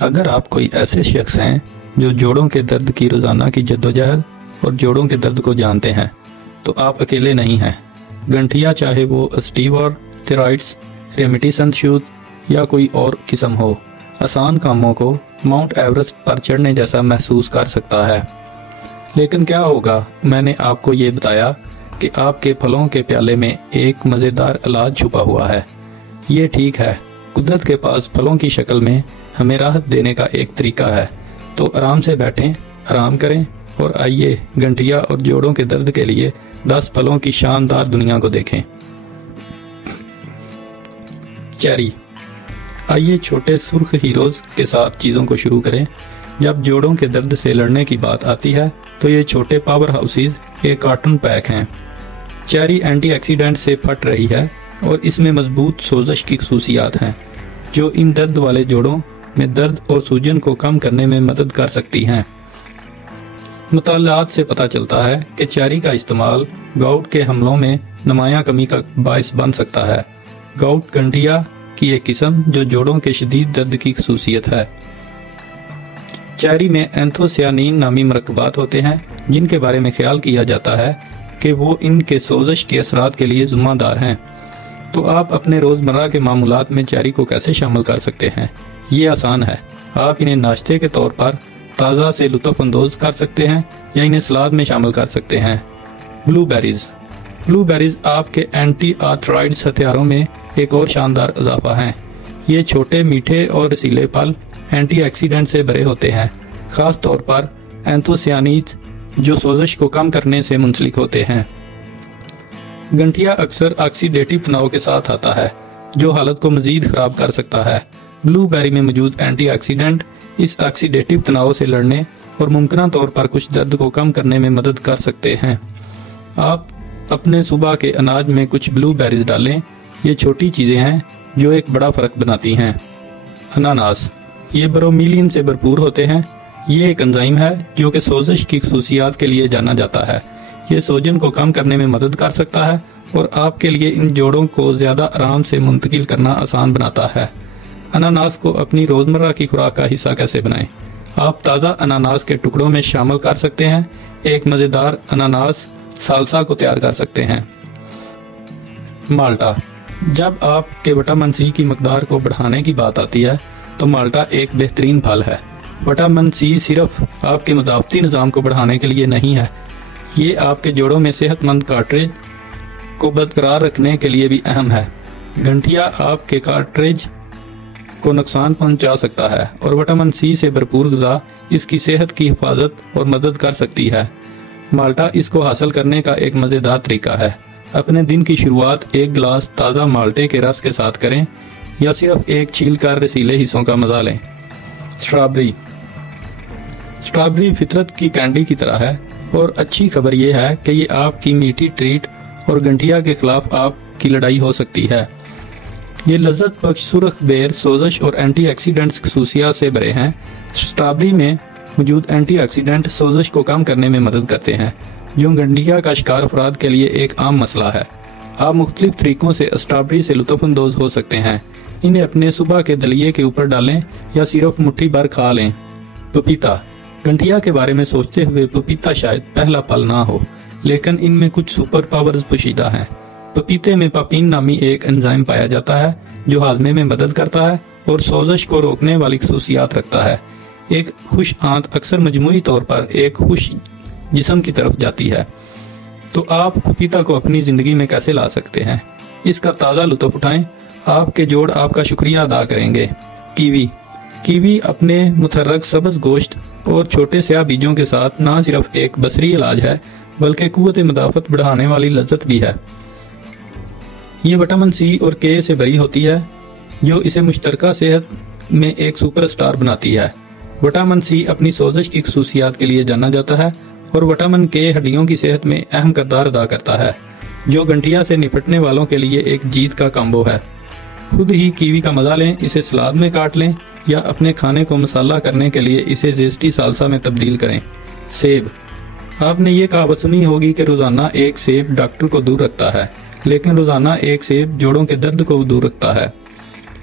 اگر آپ کوئی ایسے شخص ہیں جو جوڑوں کے درد کی روزانہ کی جدوجہد اور جوڑوں کے درد کو جانتے ہیں تو آپ اکیلے نہیں ہیں۔ گنٹھیا چاہے وہ اسٹیورتھرائٹس، ریمیٹیسن شوت یا کوئی اور قسم ہو، آسان کاموں کو ماؤنٹ ایورسٹ پر چڑھنے جیسا محسوس کر سکتا ہے۔ لیکن کیا ہوگا؟ میں نے آپ کو یہ بتایا کہ آپ کے پھلوں کے پیالے میں ایک مزیدار علاج چھپا ہوا ہے۔ یہ ٹھیک ہے، قدرت کے پاس پھلوں کی شکل میں ہمیں راحت دینے کا ایک طریقہ ہے۔ تو آرام سے بیٹھیں، آرام کریں اور آئیے گنٹھیا اور جوڑوں کے درد کے لیے 10 پھلوں کی شاندار دنیا کو دیکھیں۔ چیری۔ آئیے چھوٹے سرخ ہیروز کے ساتھ چیزوں کو شروع کریں۔ جب جوڑوں کے درد سے لڑنے کی بات آتی ہے تو یہ چھوٹے پاور ہاؤسز ایک کارٹن پیک ہیں۔ چیری اینٹی آکسیڈنٹ سے پھٹ رہی ہے اور اس میں مضبوط سوزش کی خصوصیات ہیں جو ان درد والے جوڑوں میں درد اور سوجن کو کم کرنے میں مدد کر سکتی ہیں۔ مطالعات سے پتہ چلتا ہے کہ چیری کا استعمال گاؤٹ کے حملوں میں نمایاں کمی کا باعث بن سکتا ہے۔ گاؤٹ گنٹھیا کی ایک قسم جو جوڑوں کے شدید درد کی خصوصیت ہے۔ چیری میں اینتھوسیانین نامی مرکبات ہوتے ہیں جن کے بارے میں خیال کیا جاتا ہے کہ وہ ان کے سوزش کے اثرات کے لیے ذمہ دار ہیں۔ تو آپ اپنے روزمرہ کے معمولات میں چیری کو کیسے شامل کر سکتے ہیں؟ یہ آسان ہے۔ آپ انہیں ناشتے کے طور پر تازہ سے لطف اندوز کر سکتے ہیں یا انہیں سلاد میں شامل کر سکتے ہیں۔ بلو بیریز۔ بلو بیریز آپ کے اینٹی آرتھرائٹس ہتھیاروں میں ایک اور شاندار اضافہ ہیں۔ یہ چھوٹے میٹھے اور رسیلے پھل اینٹی آکسیڈنٹ سے بھرے ہوتے ہیں، خاص طور پر اینتھوسیانینز جو سوزش کو کم کرنے سے منسلک ہوتے ہیں۔ گنٹھیا اکثر آکسیڈیٹو تناؤ کے ساتھ آتا ہے جو حالت کو مزید خراب کر سکتا ہے۔ بلو بیری میں موجود اینٹی آکسیڈنٹ اس آکسیڈیٹو تناؤ سے لڑنے اور ممکنہ طور پر کچھ درد کو کم کرنے میں مدد کر سکتے ہیں۔ آپ اپنے صبح کے اناج میں کچھ بلو بیریز ڈالیں۔ یہ چھوٹی چیزیں ہیں جو ایک بڑا فرق بناتی ہیں۔ اناناس۔ یہ برومیلین سے بھرپور ہوتے ہیں۔ یہ ایک انزائم ہے جو کہ سوزش کی خصوصیات کے لیے جانا جاتا ہے۔ یہ سوجن کو کم کرنے میں مدد کر سکتا ہے اور آپ کے لیے ان جوڑوں کو زیادہ آرام سے منتقل کرنا آسان بناتا ہے۔ اناناس کو اپنی روزمرہ کی خوراک کا حصہ کیسے بنائیں؟ آپ تازہ اناناس کے ٹکڑوں میں شامل کر سکتے ہیں۔ ایک مزیدار اناناس سالسا کو تیار کر سکتے ہیں۔ مالٹا۔ جب آپ کے وٹامن سی کی مقدار کو بڑھانے کی بات آتی ہے تو مالٹا ایک بہترین پھل ہے۔ وٹامن سی صرف آپ کے مدافعتی نظام کو بڑھانے کے لیے نہیں ہے، یہ آپ کے جوڑوں میں صحت مند کارٹریج کو برقرار رکھنے کے لیے بھی اہم ہے۔ گنٹھیا آپ کے کارٹریج کو نقصان پہنچا سکتا ہے اور وٹامن سی سے بھرپور غذا اس کی صحت کی حفاظت اور مدد کر سکتی ہے۔ مالٹا اس کو حاصل کرنے کا ایک مزیدار طریقہ ہے۔ اپنے دن کی شروعات ایک گلاس تازہ مالٹے کے رس کے ساتھ کریں یا صرف ایک چھیل کر رسیلے حصوں کا مزہ لیں۔ اسٹرابری۔ اسٹرابری فطرت کی کینڈی کی طرح ہے اور اچھی خبر یہ ہے کہ یہ آپ کی میٹھی ٹریٹ اور گنٹھیا کے خلاف آپ کی لڑائی ہو سکتی ہے۔ یہ لذت بخش سرخ بیر سوزش اور اینٹی آکسیڈنٹس خصوصیات سے بھرے ہیں۔ اسٹرابری میں موجود اینٹی آکسیڈنٹ سوزش کو کم کرنے میں مدد کرتے ہیں جو گنٹھیا کا شکار افراد کے لیے ایک عام مسئلہ ہے۔ آپ مختلف طریقوں سے اسٹرابری سے لطف اندوز ہو سکتے ہیں۔ انہیں اپنے صبح کے دلیے کے اوپر ڈالیں یا صرف مٹھی بھر کھا لیں۔ پپیتا۔ گنٹھیا کے بارے میں سوچتے ہوئے پپیتا شاید پہلا پھل نہ ہو، لیکن ان میں کچھ سپر پاورز پوشیدہ ہیں۔ پپیتے میں پاپین نامی ایک انزائم پایا جاتا ہے جو ہاضمے میں مدد کرتا ہے اور سوزش کو روکنے والی خصوصیات رکھتا ہے۔ ایک خوش آنت اکثر مجموعی طور پر ایک خوش جسم کی طرف جاتی ہے۔ تو آپ پپیتا کو اپنی زندگی میں کیسے لا سکتے ہیں؟ اس کا تازہ لطف اٹھائیں، آپ کے جوڑ آپ کا شکریہ ادا کریں گے۔ کیوی۔ کیوی اپنے متحرک سبز گوشت اور چھوٹے سیاہ بیجوں کے ساتھ نہ صرف ایک بصری علاج ہے بلکہ قوت مدافعت بڑھانے والی لذت بھی ہے۔ یہ وٹامن سی اور کے سے بھری ہوتی ہے جو اسے مشترکہ صحت میں ایک سپر اسٹار بناتی ہے۔ وٹامن سی اپنی سوزش کی خصوصیات کے لیے جانا جاتا ہے اور وٹامن کے ہڈیوں کی صحت میں اہم کردار ادا کرتا ہے جو گنٹھیا سے نپٹنے والوں کے لیے ایک جیت کا کامبو ہے۔ خود ہی کیوی کا مزہ لیں، اسے سلاد میں کاٹ لیں یا اپنے کھانے کو مسالہ کرنے کے لیے اسے زیسٹی سالسا میں تبدیل کریں۔ سیب۔ آپ نے یہ کہاوت سنی ہوگی کہ روزانہ ایک سیب ڈاکٹر کو دور رکھتا ہے، لیکن روزانہ ایک سیب جوڑوں کے درد کو دور رکھتا ہے۔